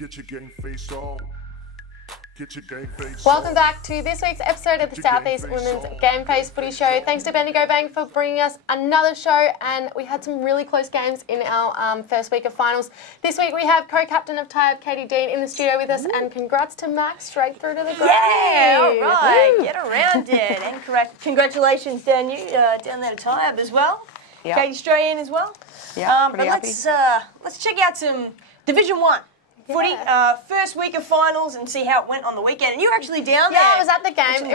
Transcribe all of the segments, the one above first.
Get your game face on. Get your game face Welcome on. back to this week's episode of the Southeast Women's Gameface Footy Show. Thanks to Bendigo Bank for bringing us another show, and we had some really close games in our first week of finals. This week we have co-captain of Tyab, Katie Dean, in the studio with us, and congrats to Max, straight through to the grand. Yeah, all right, get around it. And congratulations down there to Tyab as well. Yep. Katie straight in as well. Yeah, But pretty happy. let's check out some Division 1 footy, first week of finals, and see how it went on the weekend. And you were actually down there. Yeah, I was at the game.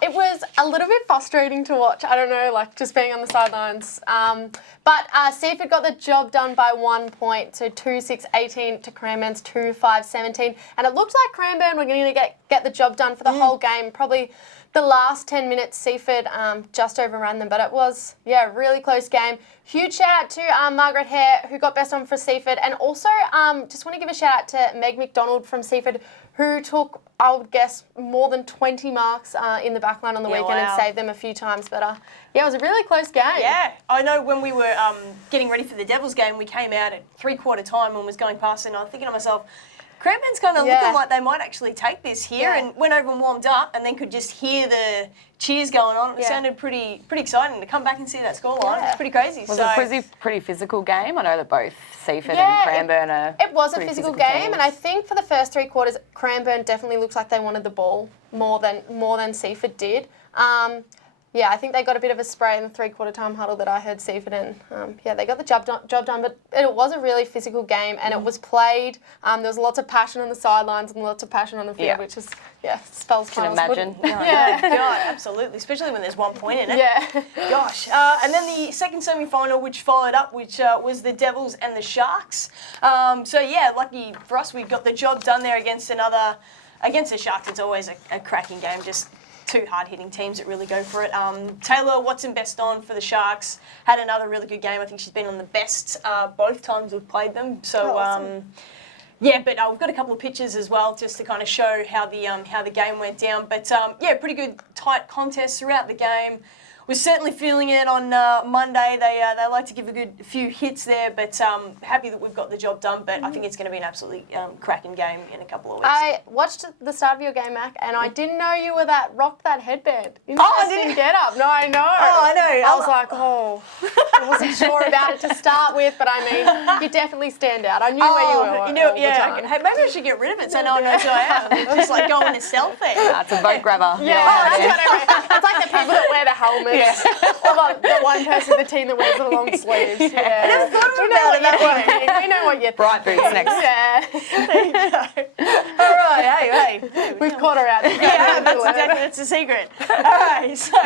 It was a little bit frustrating to watch. I don't know, like just being on the sidelines. But Sewf got the job done by 1 point, so 2-6-18 to Cranbourne's 2-5-17. And it looked like Cranbourne were going to get the job done for the whole game. Probably the last 10 minutes, Sewf just overran them. But it was, a really close game. Huge shout out to Margaret Hare, who got best on for Sewf. And also, just want to give a shout out to Meg McDonald from Sewf, who took, I would guess, more than 20 marks in the backline on the weekend and saved them a few times. But it was a really close game. Yeah, I know when we were getting ready for the Devils game, we came out at three-quarter time and was going past it, and I was thinking to myself, Cranbourne's kind of looking like they might actually take this here, and went over and warmed up, and then could just hear the cheers going on. It sounded pretty exciting to come back and see that scoreline. It's pretty crazy. Was it a pretty physical game? I know that both Sewf and Cranbourne are. It was a physical game, teams. and I think for the first three quarters, Cranbourne definitely looks like they wanted the ball more than Sewf did. I think they got a bit of a spray in the three-quarter time huddle that I heard Sewf in. They got the job done, but it was a really physical game, and it was played. There was lots of passion on the sidelines and lots of passion on the field, which is, spells Can finals. imagine. God, absolutely, especially when there's 1 point in it. Yeah. Gosh. And then the second semi-final, which followed up, which was the Devils and the Sharks. Lucky for us, we got the job done there against the Sharks. It's always a cracking game, just two hard-hitting teams that really go for it. Taylor Watson best on for the Sharks, had another really good game. I think she's been on the best both times we've played them. So, awesome. we've got a couple of pictures as well just to kind of show how the game went down. But pretty good tight contest throughout the game. Was certainly feeling it on Monday. They like to give a few hits there, but happy that we've got the job done. But I think it's going to be an absolutely cracking game in a couple of weeks. I watched the start of your game, Mac, and I didn't know you were rocked that headband. I didn't get up. No, I know. Oh, I know. I was like, I wasn't sure about it to start with, but I mean, you definitely stand out. I knew where you were. You knew, hey, maybe I should get rid of it so no one knows who I am. Just like go on a selfie. That's a vote grabber. Yeah, that's what I mean. It's like the people that wear the helmets. Or the one person in the team that wears the long sleeves. Yeah. I never thought about it that way. We know what you're Bright boots next. Yeah. There you go. All right, hey. We've caught her out. Yeah, that's the secret. All right, so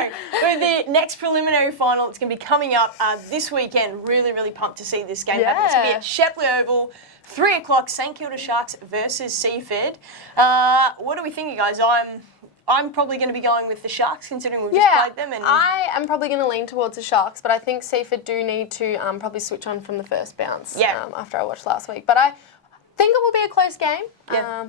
with the next preliminary final, it's going to be coming up this weekend. Really, really pumped to see this game happen. It's going to be at Shapley Oval, 3 o'clock, St Kilda Sharks versus Sewf. What do we think, you guys? I'm probably going to be going with the Sharks, considering we've just played them. And I am probably going to lean towards the Sharks, but I think Sewf do need to probably switch on from the first bounce after I watched last week. But I think it will be a close game.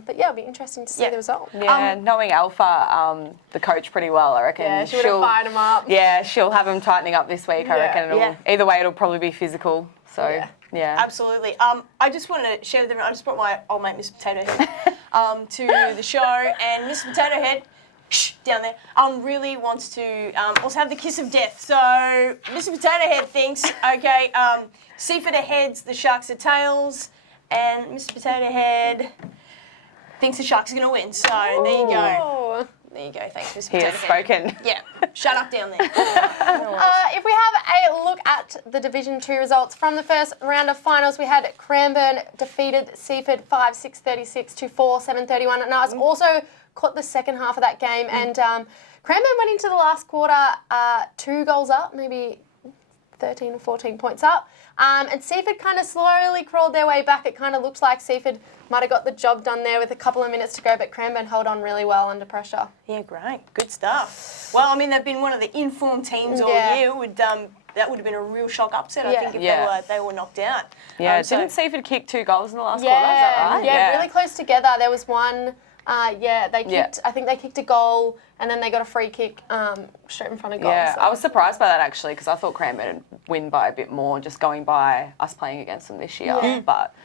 It'll be interesting to see the result. Yeah, knowing Alpha, the coach, pretty well, I reckon. Yeah, she would have fired him up. Yeah, she'll have him tightening up this week, I reckon. Either way, it'll probably be physical. So, yeah. Absolutely. I just want to share with everyone, I just brought my old mate, Miss Potato Head, to the show, and Miss Potato Head, down there, really wants to also have the kiss of death. So Mr. Potato Head thinks, Sewf are heads, the Sharks are tails, and Mr. Potato Head thinks the Sharks are going to win. So there you go. There you go. Thanks, Mr. He Potato has Head. spoken. Yeah. Shut up down there. If we have a look at the Division 2 results from the first round of finals, we had Cranbourne defeated Sewf 5-6, 36 to 4-7, 31. And I was also caught the second half of that game, and Cranbourne went into the last quarter 2 goals up, maybe 13 or 14 points up, and Sewf kind of slowly crawled their way back. It kind of looks like Sewf might have got the job done there with a couple of minutes to go, but Cranbourne held on really well under pressure. Yeah, great. Good stuff. Well, I mean, they've been one of the informed teams all year. That would have been a real shock upset, I think, if they were knocked out. Yeah, didn't Sewf kick 2 goals in the last quarter? Is that right? Yeah, really close together. There was one... they kicked. I think they kicked a goal, and then they got a free kick straight in front of goal. Yeah, so. I was surprised by that actually, because I thought Cranbourne would win by a bit more, just going by us playing against them this year. But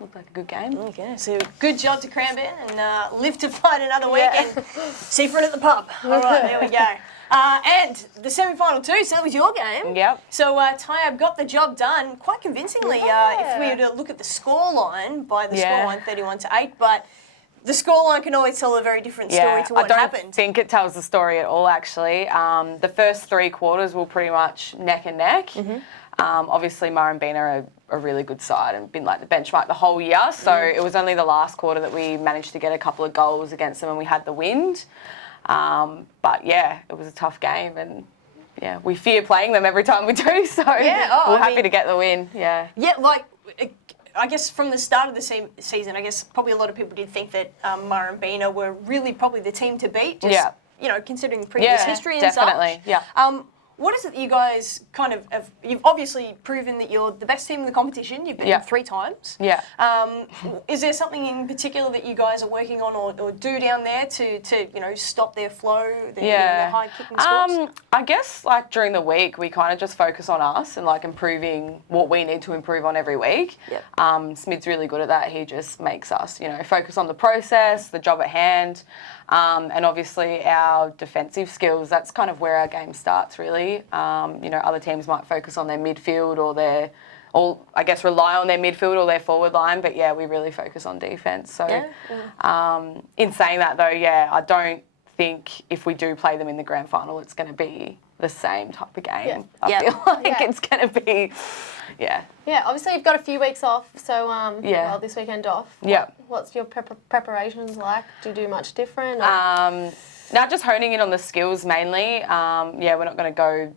Looked like a good game. Okay, so good job to Cranbourne and live to fight another week and Seaford at the pub. All right, there we go. And the semi-final too, so that was your game. Yep. So Tyab got the job done quite convincingly. If we were to look at the scoreline, by the scoreline 31-8, but the scoreline can always tell a very different story to what I don't happened. think it tells the story at all, actually. The first 3 quarters were pretty much neck and neck. Obviously, Murrumbina are a really good side and been like the benchmark the whole year. So it was only the last quarter that we managed to get a couple of goals against them and we had the wind. But yeah, it was a tough game and yeah, we fear playing them every time we do. So we're happy to get the win. Yeah. Yeah, like I guess from the start of the season, I guess probably a lot of people did think that Murrumbina were really probably the team to beat. Just, you know, considering previous history and definitely. such. Yeah. What is it that you guys kind of have, you've obviously proven that you're the best team in the competition. You've been 3 times. Yeah. Is there something in particular that you guys are working on or do down there to you know, stop their flow, their high kicking scores? I guess like during the week we kind of just focus on us and like improving what we need to improve on every week. Yep. Smid's really good at that. He just makes us, you know, focus on the process, the job at hand. And obviously our defensive skills, that's kind of where our game starts really. You know, other teams might focus on their midfield or I guess rely on their midfield or their forward line, but yeah, we really focus on defence. So in saying that though, I don't think if we do play them in the grand final, it's going to be the same type of game. I feel like it's going to be, Yeah, obviously you've got a few weeks off, so well, this weekend off. What's your preparations like? Do you do much different? Now just honing in on the skills mainly. We're not going to go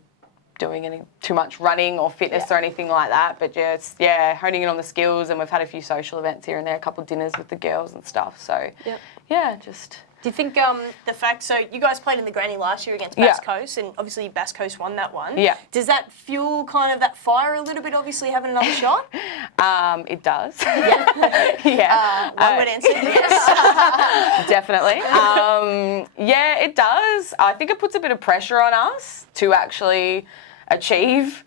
doing too much running or fitness or anything like that, but just honing in on the skills, and we've had a few social events here and there, a couple of dinners with the girls and stuff. So just. Do you think the fact, so you guys played in the granny last year against Bass Coast, and obviously Bass Coast won that one. Yeah. Does that fuel kind of that fire a little bit, obviously having another shot? It does. One word answer, yes. Definitely. It does. I think it puts a bit of pressure on us to actually achieve.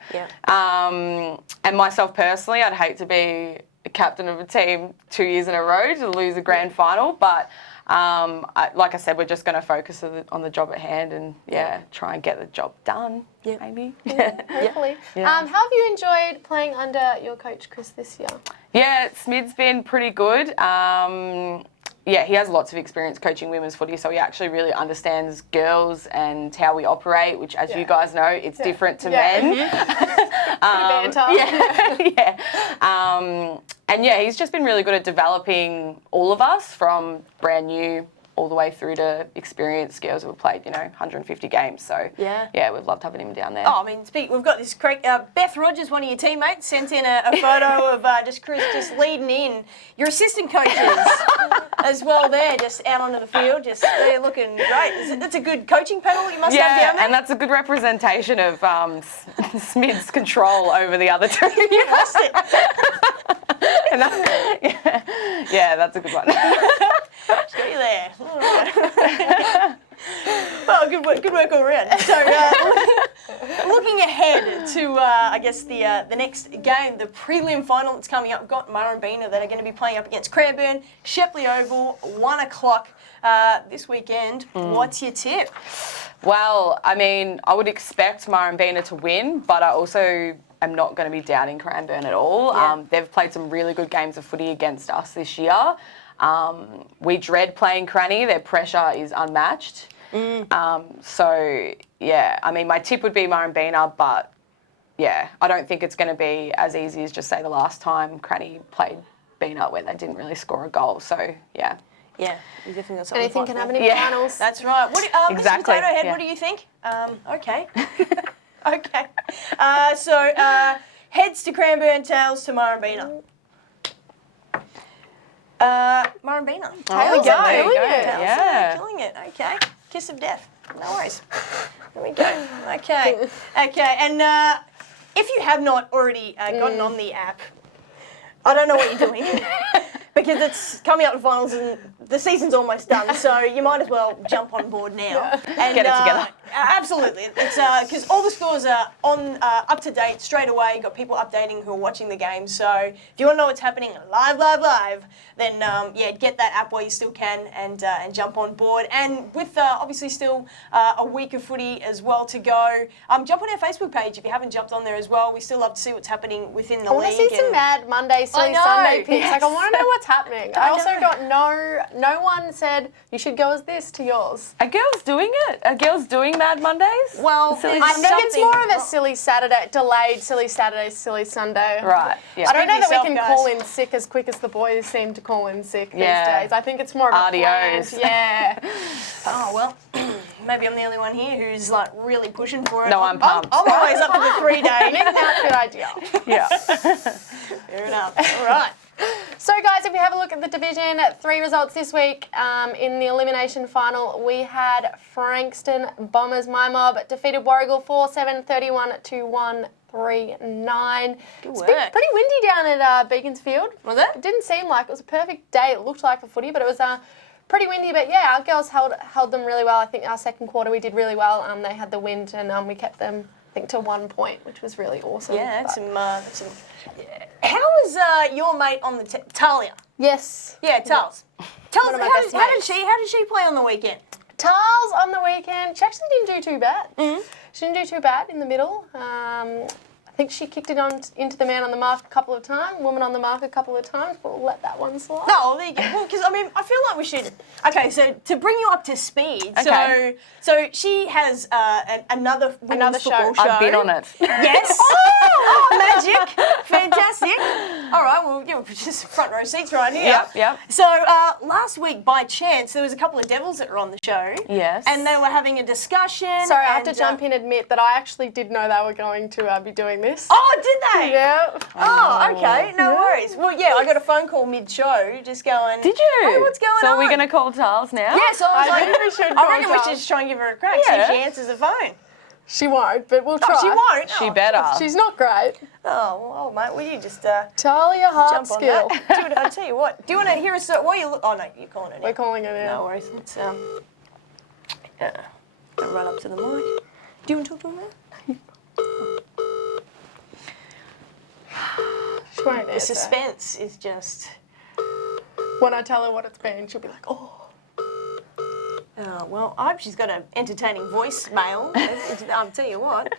And myself personally, I'd hate to be a captain of a team 2 years in a row to lose a grand final, but like I said, we're just going to focus on the job at hand and try and get the job done. Maybe. Hopefully. How have you enjoyed playing under your coach Chris this year? Yeah, Smid's been pretty good. He has lots of experience coaching women's footy, so he actually really understands girls and how we operate, which, as you guys know, it's different to men. He's just been really good at developing all of us from brand new all the way through to experienced girls who have played, 150 games. So, we've loved having him down there. Oh, I mean, we've got this great, Beth Rogers, one of your teammates, sent in a photo of just Chris just leading in. Your assistant coaches as well there, just out onto the field, they're looking great. That's a good coaching panel you must have down there. And that's a good representation of Smid's control over the other two. You lost it. And that's a good one. Just got you there. Well, good work all around. So, looking ahead to, I guess, the next game, the prelim final that's coming up, we've got Murrumbina that are going to be playing up against Cranbourne, Shepley Oval, 1 o'clock this weekend. What's your tip? Well, I mean, I would expect Murrumbina to win, but I also am not going to be doubting Cranbourne at all. They've played some really good games of footy against us this year. We dread playing Cranny. Their pressure is unmatched. I mean, my tip would be Murrumbina, but I don't think it's going to be as easy as just say the last time Cranny played Bina where they didn't really score a goal. So, Yeah, you definitely got something. Anything can happen in finals. That's right. Exactly. Mr. Potato Head, what do you think? Okay. Okay. Heads to Cranbourne, tails to Murrumbina. Murrumbina. There we go. Killing it. Okay. Kiss of death. No worries. There we go. Okay. And if you have not already gotten on the app, I don't know what you're doing. Because it's coming up to finals in the season's almost done, so you might as well jump on board now. And, Get it together. Absolutely. It's because all the scores are on up to date straight away. Got people updating who are watching the game. So if you want to know what's happening live, then yeah, get that app while you still can and jump on board. And with obviously still a week of footy as well to go, jump on our Facebook page if you haven't jumped on there as well. We still love to see what's happening within the I want league. to see some Mad Monday, Silly know, Sunday picks. yes. Like, I want to know what's happening. I also know. got no one said you should go as this to yours. Are girls doing it? Are girls doing Mad Mondays? Well, Silly I think it's more of a something- silly Saturday, delayed silly Saturday, silly Sunday. Right. Yeah. I don't know that we yourself, can guys. call in sick as quick as the boys seem to call in sick Yeah. these days. I think it's more of a RDOs. planned, yeah. Oh, well, maybe I'm the only one here who's like really pushing for it. No, I'm pumped. I'm always up for the 3 Need day. an outfit idea. Yeah. Fair enough. All right. So, guys, if you have a look at the Division 3 results this week, in the elimination final, we had Frankston Bombers, my mob, defeated Warragul 4-7, 31-139. It's been work. pretty windy down at Beaconsfield. Was it? It didn't seem like it was a perfect day. It looked like for footy, but it was pretty windy. But yeah, our girls held them really well. I think our second quarter we did really well. They had the wind and we kept them, I think, to 1 point, which was really awesome. Yeah, But- that's some. How was your mate on the Talia? Yes. Yeah, Tals. Tell One us of my how best did mates. she play on the weekend? Tals on the weekend. She actually didn't do too bad. She didn't do too bad in the middle. I think she kicked it on into the man on the mark a couple of times, woman on the mark a couple of times, but we'll let that one slide. No, there you go. Well, because I mean, I feel like we should. Okay, so to bring you up to speed, Okay. so she has another women's football show. I've been on it. Yes. Oh, magic! Fantastic. All right, well, you know, just front row seats right here. Yep. So last week, by chance, there was a couple of Devils that were on the show. Yes. And they were having a discussion. Sorry, I have to and, jump in and admit that I actually did know they were going to be doing this. Oh, did they? Yeah. Oh, okay. No worries. Well, yeah, I got a phone call mid-show, just going. Did you? Hey, what's going on? So are we going to call Charles now? Yeah, so I was I like, think we should I call reckon we should Charles. just try and give her a crack, see Yeah. if she answers the phone. She won't, but we'll try. Oh, she won't. She Oh, better. She's not great. Oh, mate, will you just Talia Hart jump on skill. that? Dude, I'll tell you what. Do you want to hear us? What you look? Oh no, you're calling it. We're calling it No now. worries. Let's go right up to the mic. Do you want to talk to her? She won't The answer. suspense is just. When I tell her what it's been, she'll be like, oh. Oh, well, I hope she's got an entertaining voicemail. I'll tell you what.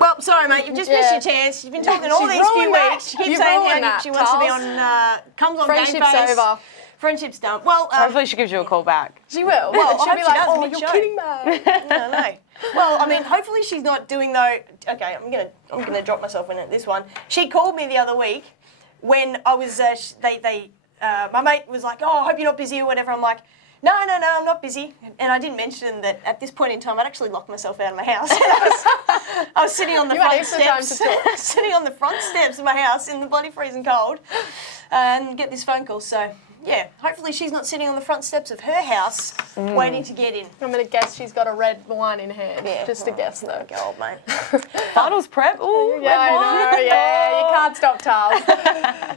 Well, sorry, mate, you've just missed your chance. You've been talking all She's these few ruined that. weeks. She keeps You've saying ruined how that, she wants to be Charles. on, comes on Friendship's Gameface. over. Friendship's done. Well, Hopefully she gives you a call back. She will. Well, I she'll hope be she like, does oh, mid-show. you're kidding me. no. Well, I mean, hopefully she's not doing though. Okay, I'm gonna drop myself in at this one. She called me the other week when I was. My mate was like, "Oh, I hope you're not busy or whatever." I'm like, "No, I'm not busy." And I didn't mention that at this point in time, I'd actually locked myself out of my house. I was sitting on the You had front extra time steps, to talk. sitting on the front steps of my house in the bloody freezing cold, and get this phone call. So. Yeah, hopefully she's not sitting on the front steps of her house waiting to get in. I'm going to guess she's got a red wine in hand. Yeah. Just a guess, though. Go old mate. Finals prep. Ooh, Yeah, red wine. I know. Yeah, you can't stop Tals.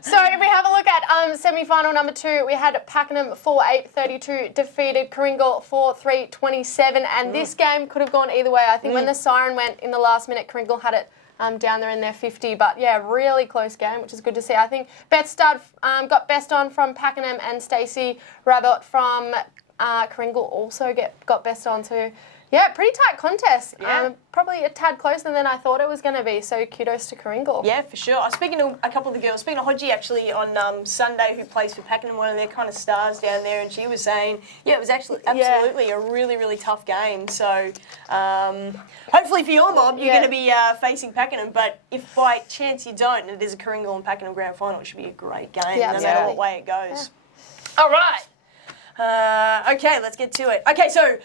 So if we have a look at semi-final number 2, we had Pakenham 4-8-32 defeated Kringle 4-3-27, and this game could have gone either way. I think when the siren went in the last minute, Kringle had it down there in their 50, but yeah, really close game, which is good to see. I think Beth Stud got best on from Pakenham, and Stacey Rabbit from Kringle also got best on too. Yeah, pretty tight contest. Yeah. Probably a tad closer than I thought it was going to be, so kudos to Kringle. Yeah, for sure. I was speaking to a couple of the girls, speaking to Hodgie actually on Sunday, who plays for Pakenham, one of their kind of stars down there, and she was saying, yeah, it was actually absolutely a really, really tough game. So hopefully for your mob, you're going to be facing Pakenham, but if by chance you don't, and it is a Kringle and Pakenham grand final, it should be a great game, Yeah, no matter absolutely. what way it goes. Yeah. All right. Okay, let's get to it. Okay, so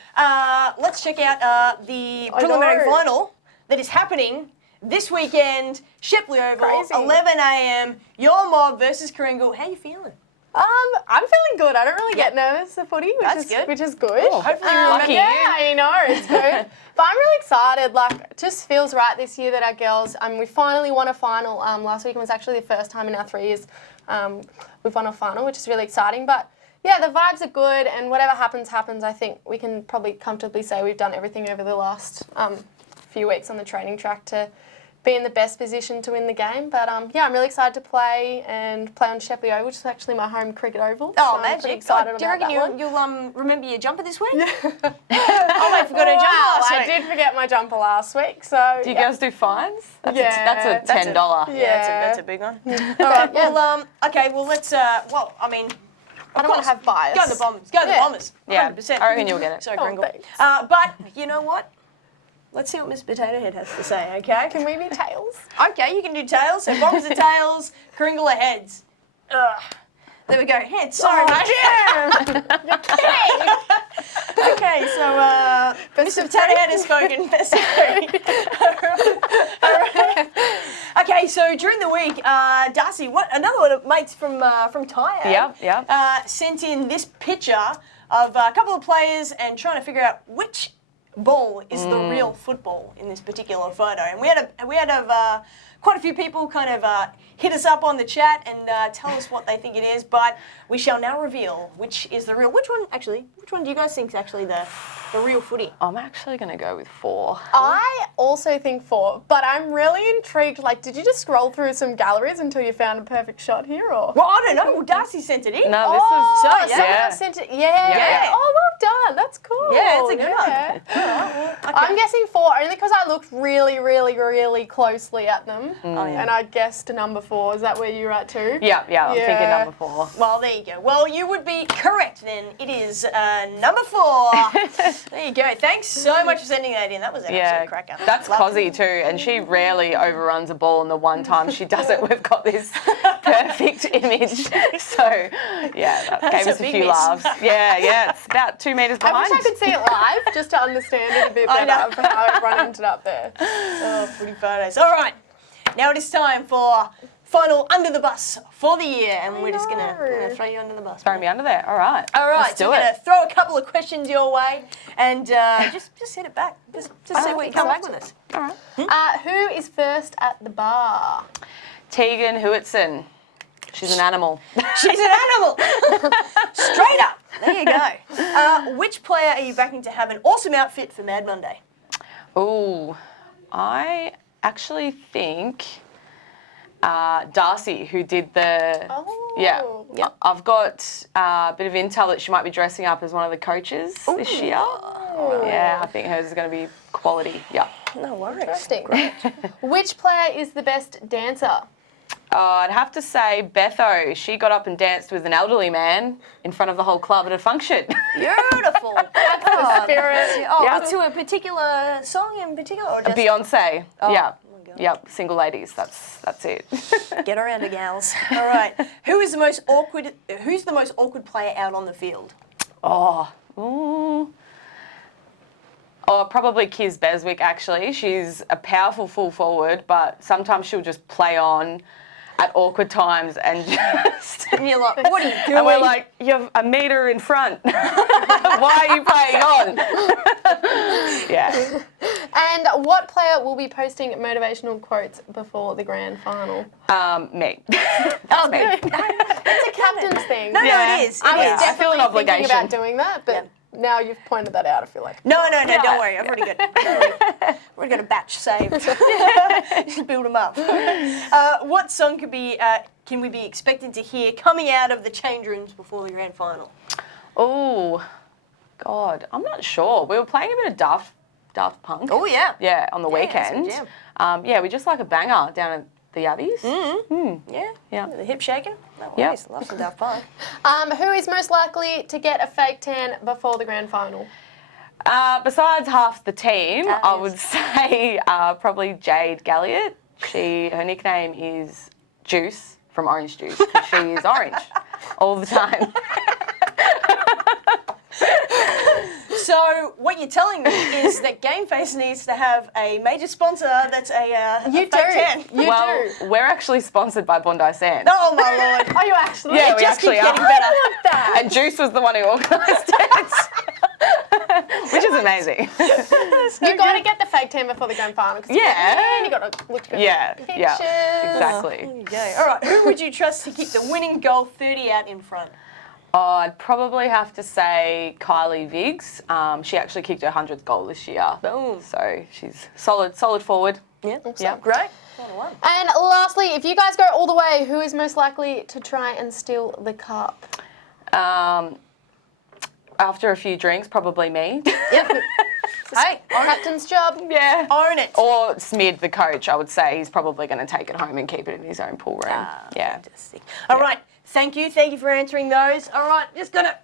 let's check out the preliminary know. final that is happening this weekend. Shipley Oval, Crazy. 11 a.m. Your mob versus Kringle. How you feeling? I'm feeling good. I don't really get nervous at footy, That's good. which is good. Hopefully you lucky. remember. Yeah, I know, it's good. But I'm really excited. Like, it just feels right this year that our girls, we finally won a final. Last weekend was actually the first time in our 3 years we've won a final, which is really exciting. But yeah, the vibes are good, and whatever happens, happens. I think we can probably comfortably say we've done everything over the last few weeks on the training track to be in the best position to win the game. But yeah, I'm really excited to play on Shepley Oval, which is actually my home cricket oval. Oh, so I'm pretty magic. excited Do you about reckon that one. you'll remember your jumper this week? Oh, I forgot her jumper Wow, last I week. did forget my jumper last week, so Do you girls do fines? That's Yeah, a $10. Yeah, that's a big one. All Alright, well, okay, well, let's, I mean, I don't want to have bias. go the Bombers. Go the Yeah. Bombers. Yeah, 100%. I reckon you'll get it. Sorry, Oh, Gringle. thanks. But you know what? Let's see what Miss Potato Head has to say, okay? Can we be tails? Okay, you can do tails. So Bombers are tails, Kringle are heads. Ugh. There we go. Heads. Sorry, mate. You're kidding. Okay, so Mr. Potato Head has spoken. Best of three. Okay, so during the week, Darcy, another one of mates from Tyre, sent in this picture of a couple of players and trying to figure out which ball is the real football in this particular photo. And we had quite a few people kind of hit us up on the chat and tell us what they think it is, but we shall now reveal which is the real. Which one do you guys think is actually the real footy? I'm actually going to go with 4. I also think 4, but I'm really intrigued. Like, did you just scroll through some galleries until you found a perfect shot here, or? Well, I don't know. Well, Darcy sent it in. No, this is... Oh, yeah. someone else sent it. Yeah. Oh, well done. That's cool. Yeah, it's a good Yeah. Okay. I'm guessing 4 only because I looked really, really, really closely at them, and I guessed number 4. Is that where you're at too? Yeah, I'm thinking number 4. Well, there you go. Well, you would be correct then. It is number 4. There you go. Thanks so much for sending that in. That was an absolute cracker. That's Love Cozzy too, and she rarely overruns a ball, and the one time she does it, we've got this perfect image. So, yeah, that gave a us a big few miss. laughs. Yeah, it's about 2 metres I behind. wish I could see it live just to understand it a bit I better know. of how everyone ended up there. Oh, pretty photos. All right. Now it is time for final under the bus for the year, and we're just gonna throw you under the bus. Throw me under there. All right. All right, Let's so do we're it. gonna throw a couple of questions your way, and just hit it back. Just see what you come back with us. All right. Who is first at the bar? Tegan Hewitson. She's an animal. She's an animal. Straight up. There you go. Which player are you backing to have an awesome outfit for Mad Monday? Ooh, I actually think Darcy, who did the... Oh. Yeah. Yep. I've got a bit of intel that she might be dressing up as one of the coaches this year. Yeah, I think hers is going to be quality. Yeah. No worries. Interesting. Which player is the best dancer? I'd have to say Betho. She got up and danced with an elderly man in front of the whole club at a function. Beautiful. That's the spirit. Oh, Yeah. to a particular song in particular, or just Beyonce. Yeah. my God. Yep. Single ladies. That's it. get around to gals? All right. Who's the most awkward player out on the field? Probably Kiz Beswick, actually. She's a powerful full forward, but sometimes she'll just play on at awkward times and just... And you're like, what are you doing? And we're like, you're a metre in front. Why are you playing on? Yeah. And what player will be posting motivational quotes before the grand final? Me. Oh, me. good. It's a captain's thing. No, Yeah. it is. I was I feel an definitely thinking obligation. about doing that, but now you've pointed that out, I feel like. No, don't worry. I've already got a batch saved. Just build them up. What song can we be expected to hear coming out of the change rooms before the grand final? Oh, God. I'm not sure. We were playing a bit of Daft Punk. Oh, yeah. Yeah, on the Yeah, that's a weekend. jam. Yeah, we just like a banger down at the Yabbies. Yeah. The hip shaking. No Yep. worries. Love some Daft Punk. Who is most likely to get a fake tan before the grand final? Besides half the team, I yes. would say probably Jade Galliot. Her nickname is Juice from Orange Juice because she is orange all the time. So what you're telling me is that Gameface needs to have a major sponsor that's a You fake tan. You do. We're actually sponsored by Bondi Sands. Oh my lord. Are you actually? Yeah, It we just actually keeps are. getting better. I want that. And Juice was the one who organised it. Which is amazing. You got to get the fake tan before the grand final. Yeah. You got to look good. Yeah, Pictures. yeah, exactly. There you go. All right, who would you trust to kick the winning goal 30 out in front? Oh, I'd probably have to say Kylie Viggs. She actually kicked her 100th goal this year. Boom. So she's solid forward. Yeah, Yeah. great. 1-1. And lastly, if you guys go all the way, who is most likely to try and steal the cup? After a few drinks, probably me. Yep. Hey, Captain's job. Yeah. own it. Or Smid, the coach, I would say. He's probably going to take it home and keep it in his own pool room. Yeah. Fantastic. All right, thank you for answering those. All right, just gotta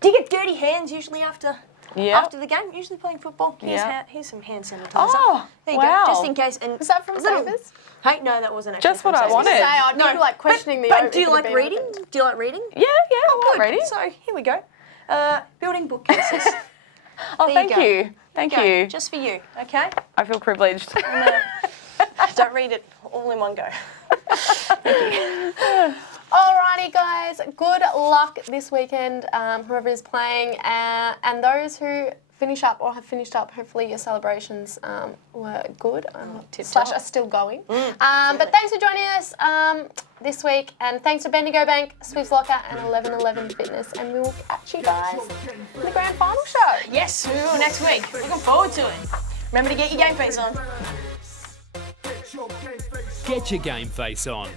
do you get dirty hands usually after the game? Usually playing football. Here's some hand sanitizer. Oh, there you wow. go, just in case. And Was that from Savers? Hey, no, that wasn't actually Just what from I wanted. Say, Savers. I'd be like questioning the. But do you if it like had been reading? opened. Do you like reading? Yeah, I like reading. So here we go. Building bookcases. Oh, There thank you go. you. Thank Go, you. Just for you, okay? I feel privileged. Don't read it all in one go. Alrighty, guys. Good luck this weekend, whoever is playing, and those who finish up or have finished up. Hopefully, your celebrations were good slash are still going. But thanks for joining us this week, and thanks to Bendigo Bank, Swift's Locker, and 1111 Fitness. And we will catch you guys in the grand final show. Yes, we will next week. Looking forward to it. Remember to get your Gameface on. Get your game face on.